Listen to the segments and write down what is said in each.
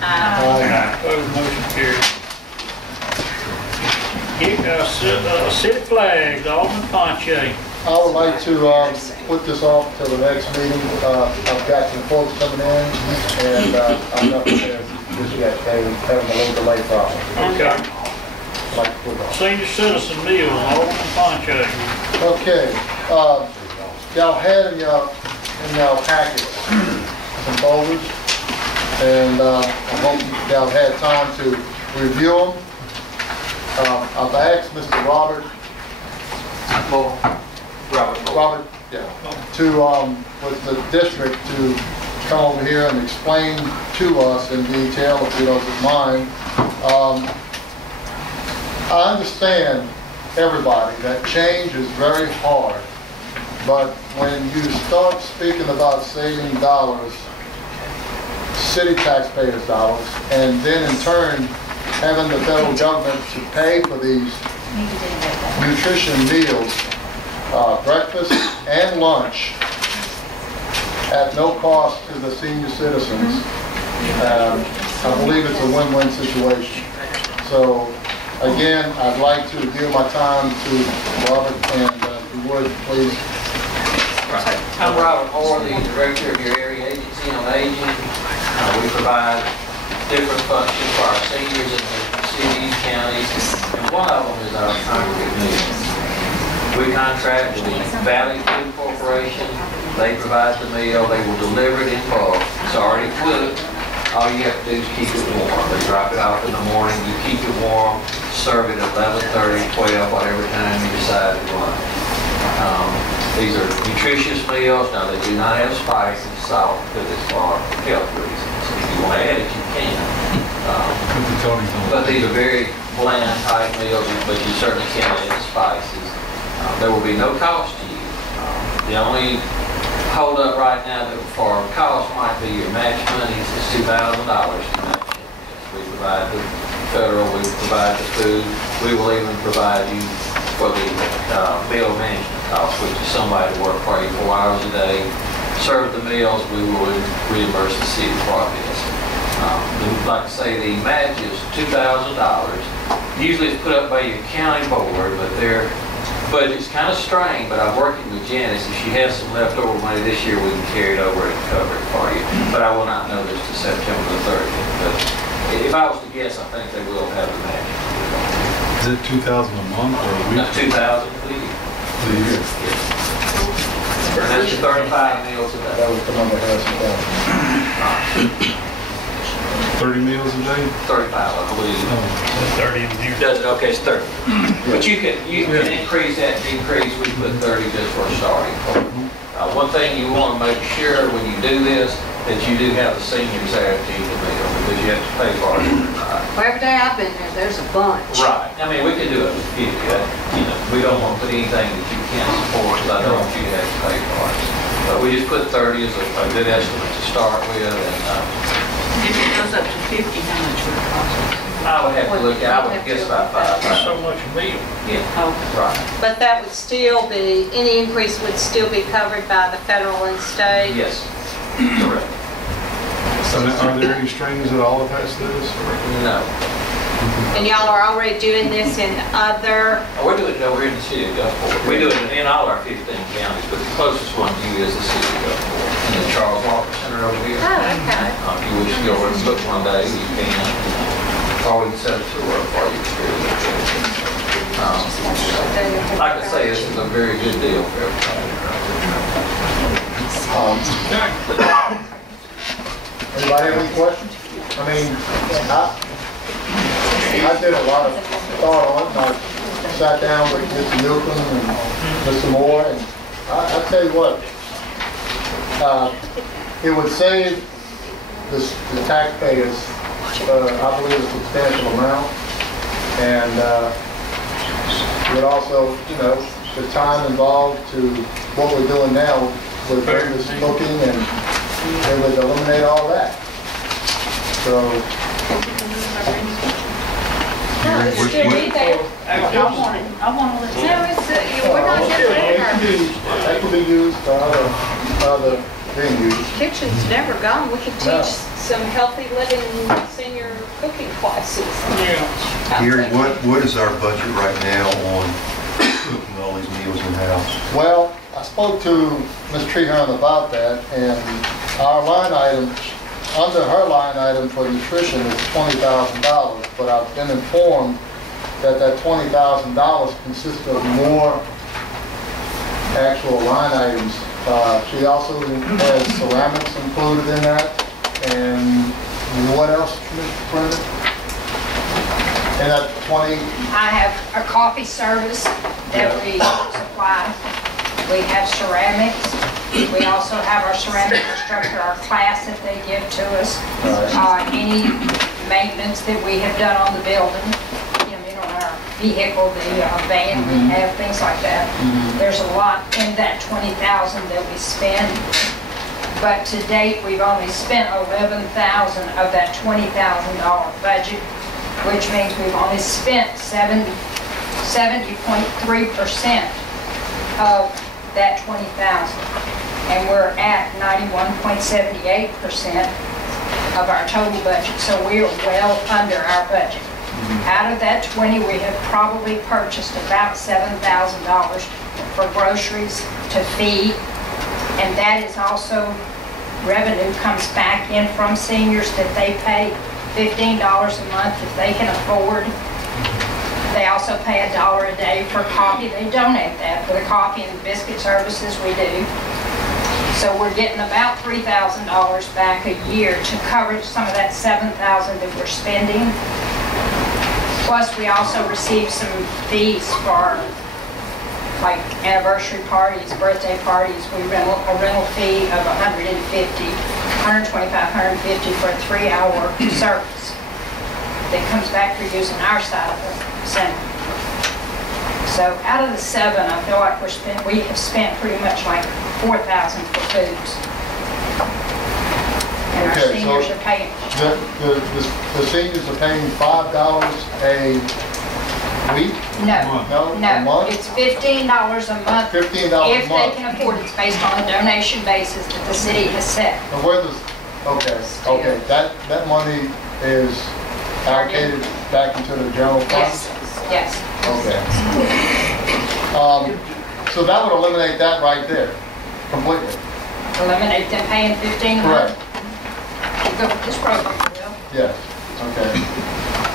Aye. Opposed, motion carried. City flags, Alderman Ponche. I would like to put this off till the next meeting. I've got some folks coming in, and I'm not prepared just yet. They're having a little delay problem. Okay. I'd like to put it off. Senior citizen meals, Alderman Ponche. Okay, y'all had in y'all packets some folders, and I hope y'all had time to review them. I've asked Mr. Robert, yeah, to with the district to come over here and explain to us in detail, if you don't mind. I understand, everybody, that change is very hard, but when you start speaking about saving dollars, city taxpayers' dollars, and then in turn having the federal government to pay for these nutrition meals, breakfast and lunch, at no cost to the senior citizens, I believe it's a win-win situation. So again, I'd like to give my time to Robert, and if you would, please. I'm Robert Moore, the director of your area agency on aging. We provide different functions for our seniors in the cities, counties, and one of them is our congregate meals. We contract with the Valley Food Corporation. They provide the meal. They will deliver it in bulk. It's already cooked. All you have to do is keep it warm. They drop it off in the morning. You keep it warm. Serve it at 11:30, 12, whatever time you decide to lunch. These are nutritious meals. Now, they do not have spice and salt because it's for health reasons. If you want to add it, you can. But these are very bland type meals, but you certainly can add the spices. There will be no cost to you. The only hold up right now that for cost might be your match monies. It's $2,000 to match it. We provide the federal, we provide the food. We will even provide you for the meal management cost, which is somebody to work for you 4 hours a day, serve the meals. We will reimburse the city for this. Like I say, the match is $2,000. Usually it's put up by your county board, but their budget's kind of strained. But I'm working with Janice. If she has some leftover money this year, we can carry it over and cover it for you. But I will not know this to September the 30th. But if I was to guess, I think they will have the match. Is it $2,000 a month or a week? No, $2,000 a year. A year. Yes. And that's 35 meals a day. That was the number I had. 30 meals a day? 35, I believe. Oh, 30 in here. Does it? Okay, it's 30. But you can increase that, decrease. We put 30 just for a starting point. One thing you want to make sure when you do this, that you do have the seniors there to eat the meal, because you have to pay for it. Well, every day I've been there, there's a bunch. Right. I mean, we can do it with 50. We don't want to put anything that you can't support, because I don't want you to have to pay for it. But we just put 30 as a good estimate to start with, and if it goes up to 50, how much would it cost? I would have to look at, I would guess about 5. That's so much meal. Yeah. Okay. Right. But that would still be, any increase would still be covered by the federal and state? Yes. Correct. So are there any strings at all attached to this? No. And y'all are already doing this in other... We're doing it over here in the city of Gulfport. We do it in all our 15 counties, but the closest one to you is the city of Gulfport. And the Charles Walker Center over here. Oh, okay. If you wish to go over and look one day, you can. Or we can set a tour for you. Like I say, this is a very good deal for everybody. Anybody have any questions? I mean, I did a lot of thought on it. I sat down with Mr. Newcomb and Mr. Moore, and I tell you what, it would save the taxpayers, I believe, a substantial amount, and it would also, you know, the time involved to what we're doing now with various cooking, and it would eliminate all that. So. No, it's still be there. I want it. I want to No, it's, we're not getting there. That can be used for other being used. Kitchen's never gone. We could No. teach some healthy living senior cooking classes. Yeah. out Gary, there. what is our budget right now on cooking all these meals in-house? Well, I spoke to Ms. Treehorn about that, and our line item, under her line item for nutrition is $20,000, but I've been informed that that $20,000 consists of more actual line items. She also has ceramics included in that, and what else, Ms. Brenda? And that 20, I have a coffee service that we supply. We have ceramics. We also have our ceramic instructor, our class that they give to us. Any maintenance that we have done on the building, on our vehicle, the van, we have things like that. There's a lot in that $20,000 that we spend. But to date, we've only spent $11,000 of that $20,000 budget, which means we've only spent 70.3% of that $20,000. And we're at 91.78% of our total budget. So we are well under our budget. Out of that 20, we have probably purchased about $7,000 for groceries to feed. And that is also revenue comes back in from seniors that they pay $15 a month if they can afford. They also pay $1 a day for coffee. They donate that for the coffee and biscuit services we do. So we're getting about $3,000 back a year to cover some of that $7,000 that we're spending. Plus, we also receive some fees for like anniversary parties, birthday parties. We rent a rental fee of $125, $150 for a 3-hour service that comes back for using our side of the center. So out of the 7, I feel like we have spent pretty much like $4,000 for foods. And our Okay, seniors so are paying. the seniors are paying $5 a week? No, No, a no, month? it's $15 a month. $15 a If they month. can afford it. It's based on a donation basis that the city has set. And where does, okay, that money is allocated back into the general fund? Yes, yes. Okay. So that would eliminate that right there, completely. Eliminate them paying $15 a month. Correct, Go with this program, Will. yes, okay.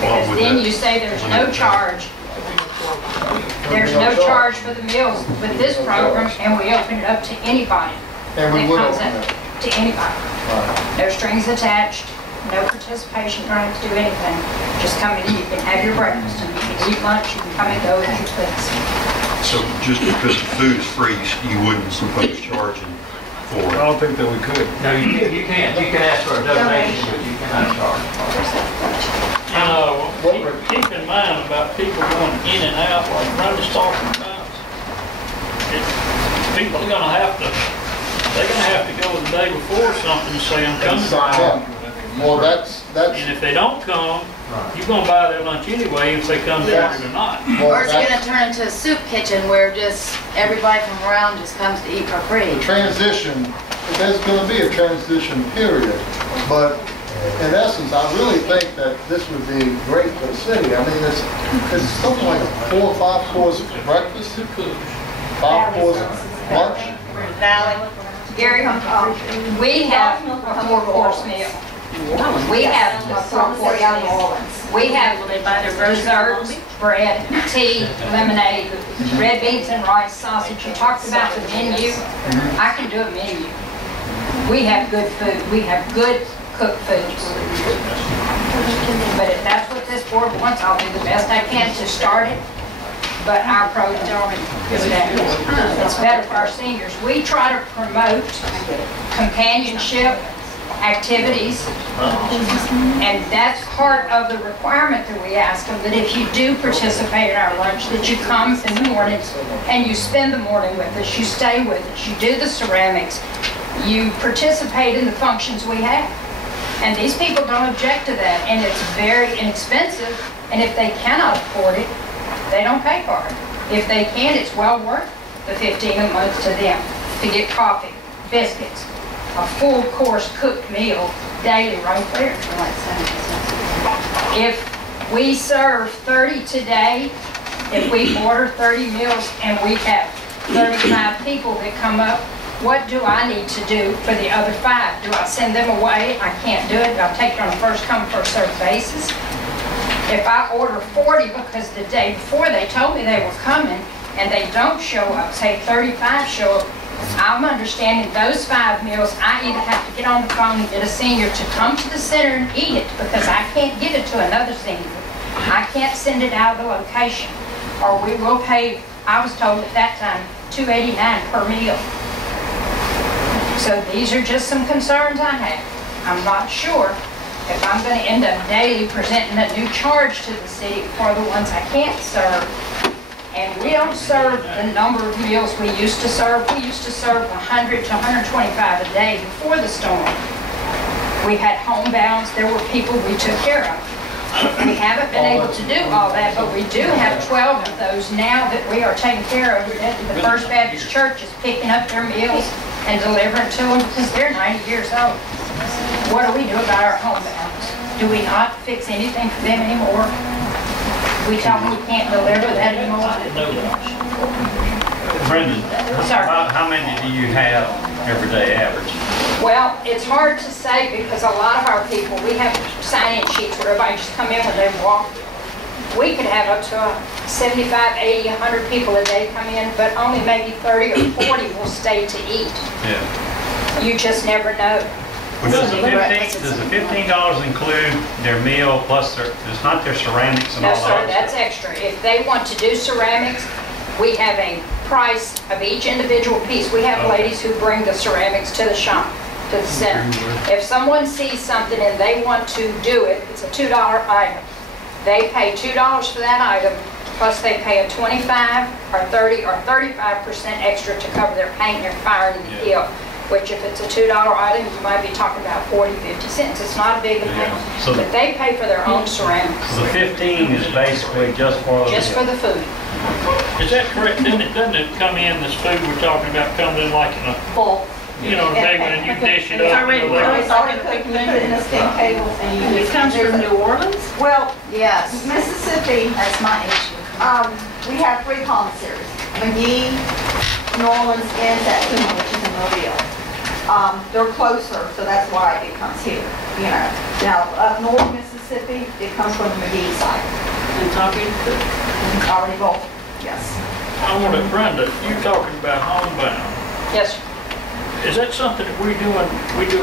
Because then you say there's no charge. There's no charge for the meals with this program, and we open it up to anybody. And we that would comes open in. it. To anybody. Right. No strings attached, no participation, you don't have to do anything. Just come in, you can have your breakfast, and you can eat lunch, you can come and go as you please. So just because the food is free, you wouldn't suppose charging for I it? don't think that we could. No, you can't. You can ask for a donation, but you cannot charge. Keep in mind about people going in and out, like Rhonda's talking about. People are gonna have to, they're gonna have to go the day before something and say, I'm coming. Yeah. Well, that's, And if they don't come, you're gonna buy their lunch anyway if they come down here tonight. well, Or is it that's gonna turn into a soup kitchen where just everybody from around just comes to eat for free? the transition. There's gonna be a transition period, but in essence, I really think that this would be great for the city. I mean, it's something like a 4 or 5 course breakfast, 5 course lunch. Gary, we have a 4-course meal. We have a 4-course meal. We have desserts, bread, tea, lemonade, red beans and rice, sausage. You talked about the menu. I can do a menu. We have good food. We have good cooked foods. But if that's what this board wants, I'll do the best I can to start it. But our program is better. It's better for our seniors. We try to promote companionship activities, and that's part of the requirement that we ask them, that if you do participate in our lunch, that you come in the mornings and you spend the morning with us, you stay with us, you do the ceramics, you participate in the functions we have. And these people don't object to that, and it's very inexpensive, and if they cannot afford it, they don't pay for it. If they can, it's well worth the $15 a month to them to get coffee, biscuits, a full course cooked meal daily right there. If we serve 30 today, if we order 30 meals and we have 35 people that come up, what do I need to do for the other 5? Do I send them away? I can't do it. I'll take it on a first come, first served basis. If I order 40 because the day before they told me they were coming and they don't show up, say 35 show up, I'm understanding those 5 meals, I either have to get on the phone and get a senior to come to the center and eat it because I can't give it to another senior. I can't send it out of the location. Or we will pay, I was told at that time, $2.89 per meal. So these are just some concerns I have. I'm not sure if I'm going to end up daily presenting a new charge to the city for the ones I can't serve. And we don't serve the number of meals we used to serve. We used to serve 100 to 125 a day before the storm. We had homebounds. There were people we took care of. We haven't been able to do all that, but we do have 12 of those now that we are taking care of. The First Baptist Church is picking up their meals and delivering to them because they're 90 years old. What do we do about our homebounds? Do we not fix anything for them anymore? We tell them we can't deliver that anymore? Brendan, Sir. how many do you have every day average? Well, it's hard to say because a lot of our people, we have sign-in sheets where everybody just come in when they walk. We could have up to 75, 80, 100 people a day come in, but only maybe 30 or 40 will stay to eat. Yeah. You just never know. Does the $15 include their meal plus it's not their ceramics and No, all sir, that? that's extra. If they want to do ceramics, we have a price of each individual piece. We have ladies who bring the ceramics to the shop, to the center. If someone sees something and they want to do it, it's a $2 item. They pay $2 for that item, plus they pay a 25 or 30 or 35% extra to cover their paint and their fire and the hill. Which if it's a $2 item, you might be talking about 40, 50 cents. It's not a big amount, So but they pay for their own ceramics. So the 15 is basically just for the Just for the food. Is that correct? Doesn't it come in, this food we're talking about, comes in like in a, Full. you know, a big one and you dish it It's up? already, you know, it's already cooked, you put it in a steam table and you It comes from New Orleans? Well, yes, Mississippi, that's my issue. we have 3 commissaries, McGee, New Orleans, and Sept, which is in Mobile. They're closer, so that's why it comes here, you know. Now, up north Mississippi, it comes from the McGee side. it's already cooked. Already both, yes. I want to, Brenda, you're talking about homebound. Yes, sir. Is that something that we do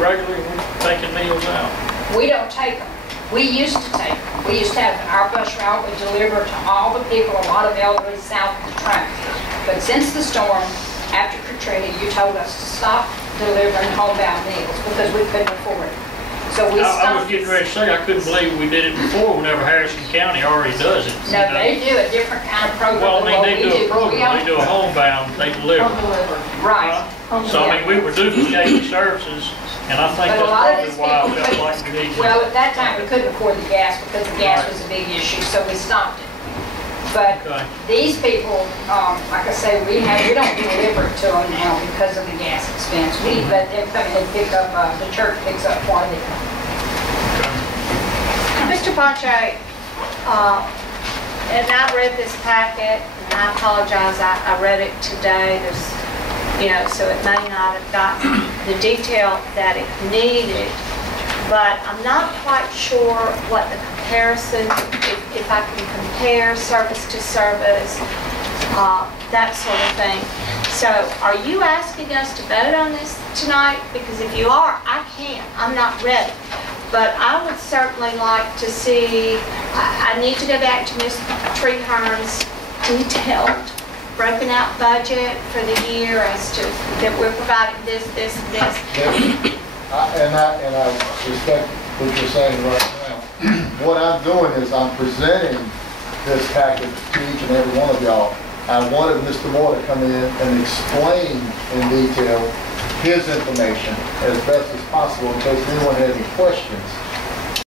regularly, we're taking meals out? We don't take them. We used to take them. We used to have our bus route would deliver to all the people, a lot of elderly south of the track. But since the storm, after Katrina, you told us to stop delivering homebound meals because we couldn't afford it. So we I was stopped. getting ready to say, I couldn't believe we did it before whenever Harrison County already does it. No, they do a different kind of program Well, than I what mean, we they do a We program, they do a homebound, they deliver. Right. So, I mean, we were duplicating services, and I think But a that's lot of probably these why I people felt like we need to. Well, at that time, we couldn't afford the gas because the gas was a big issue, so we stopped it. But Okay. these people, like I say, we don't deliver it to them now because of the gas expense. We let them come in and pick up, the church picks up for them. Mr. Pache, and I read this packet, and I apologize, I read it today, so it may not have gotten the detail that it needed, but I'm not quite sure what the comparison, if I can compare service to service, that sort of thing. So are you asking us to vote on this tonight? Because if you are, I can't, I'm not ready. But I would certainly like to see, I need to go back to Ms. Treehorn's detailed, broken out budget for the year as to that we're providing this, this, and this. And I respect what you're saying right now. What I'm doing is I'm presenting this package to each and every one of y'all. I wanted Mr. Moore to come in and explain in detail his information as best as possible in case anyone had any questions.